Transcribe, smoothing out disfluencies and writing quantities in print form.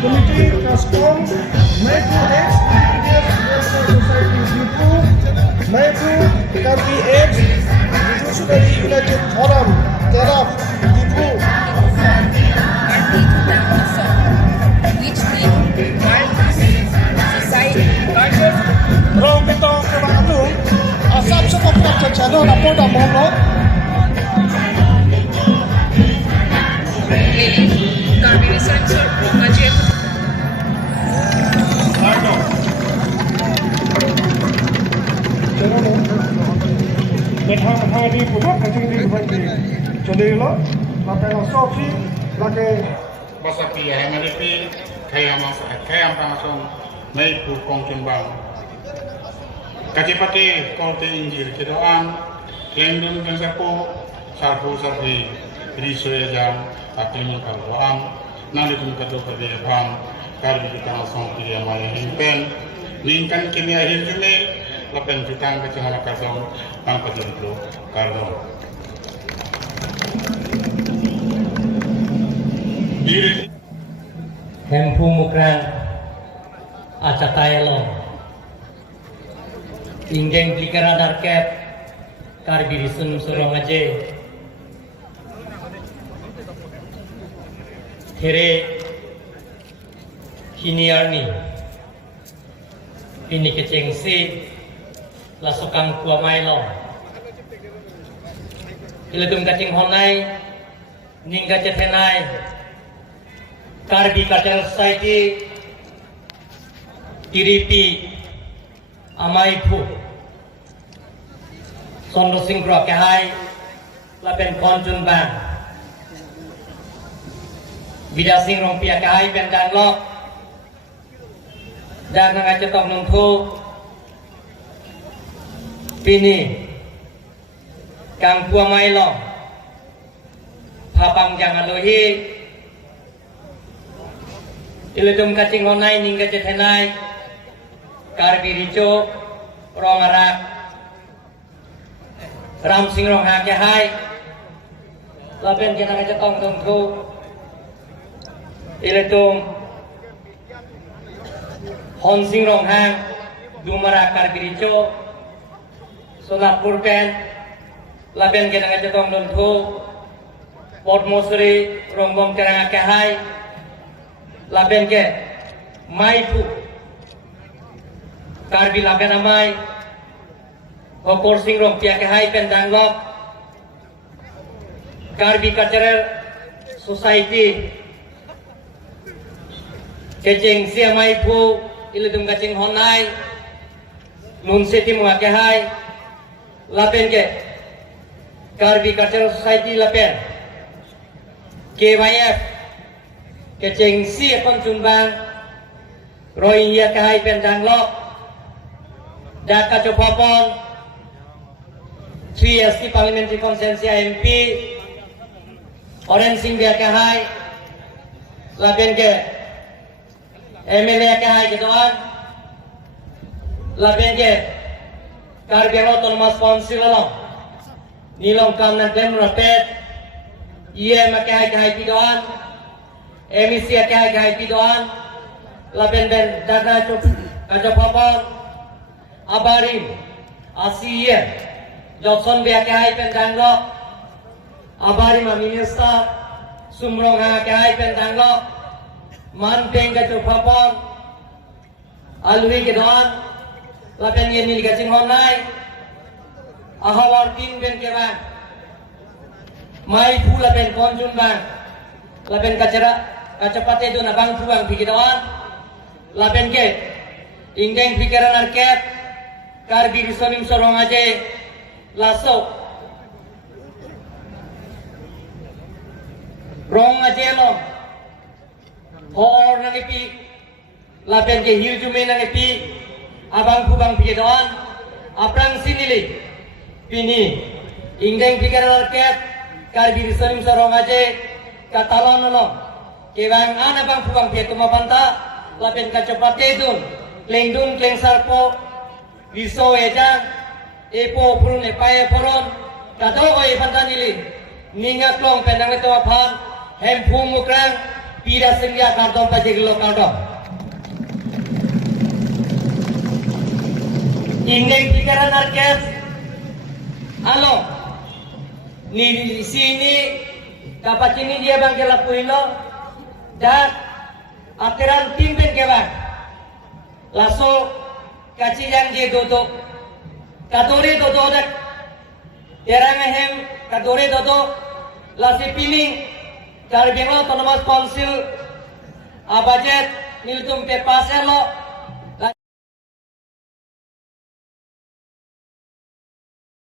Committee, Kaskom, Maipu X, Welfare Society Dipu, Maipu Karbi X, Dipu Sukadi United Forum, Teraf, Dipu. Rong kita kebantu, asap sekop nak channel apa dah mohon. Karbi Researcher, Rongajib. Metang hari pun kacang di bawah jadi lo, lakai sofi, lakai Basapi ya, melipi kaya langsung naik ke Kongkembang. Kacipati konti injil kedoan, kelendun dan sepo, sarpu sarpi, risoya jam, akhirnya karuan, nanti pun kedua kedua bang, karbi kita langsung pilih maya himpen, lingkan kini akhir Juni, lapan jutang kecil kasong, angkat dulu kardon. Hempu mukran acatayalo ingeng blikara darket karbirisun surong aje here hiniarni ini kecengsi lasukang kuamailo iledum kacing honai ningga cetenai Karbi Cultural Society Kiripi Amaipu Sondo Singkro Kahai Lapen Konjun Bang Bida Singrong Pia Kahai Ben Danlok Dan Nangacetok Nungtu Pini Kang Pua Mailo Papang Jangan Lohi Iledum kacing honai ningga jetenai Karbi rico Rong arak Ram sing rong hake hai Lapen kena kacetong tungku Iledum Hon sing rong hang Dumara karbi rico Sunat purken Lapen kena kacetong tungku Pot mosuri Rong bom kena hake hai Laben ke Maipu Karbi laben amai Hokor singrong pia ke hai pendanglok Karbi Cultural Society Keceng sia Maipu iludum kacing honai nun seti mengake hai lapen ke Karbi Cultural Society lapen KYF kacing si pencumbang roi ia ke hai pendang lok dak kacopopon 3ST Parliamentary Consensus MP Oren Singh biar ke hai lapen ke MLA ke hai ketuan lapen ke Karbi Autonomous Council long nilong kam na dem rapet IM ke hai pidoan MEC ke hai pidoan lapen ben dada aja papon abarim ASIA Johnson biar ke hai pendanglo abarim minister sumrong ha ke hai pendanglo manteng ka papon alwi ke doan lapen yen ni gacing honai ahawar tin ben ke ban mai pula ben konjun ban lapen kacepate do na bang puang pikidoan lapen ke ingeng pikiran arket Karbi risonim sorong aje lasok rong aje lo hoor nang ipi lapen ke hiu jume nang ipi abang kubang pikidoan aprang sinili pini ingeng pikiran arket Karbi risonim sorong aje katalon lo kebang ana bang kubang pikido mapanta lapen kacepate dun kleng sarpo Viso eja epo purun epaya poron kado oi pantanili ninga klong penang itu aphan hempu mukrang pira sengya kardom pajeglo kardom ingeng pikiran arkes alo ni sini kapacini dia bang kelapuilo dan atiran timpin kebang laso kaciyang je dodo kadore dodo dak terang hem kadore dodo lasi piling Karbi Autonomous Council abajet niltum pe paselo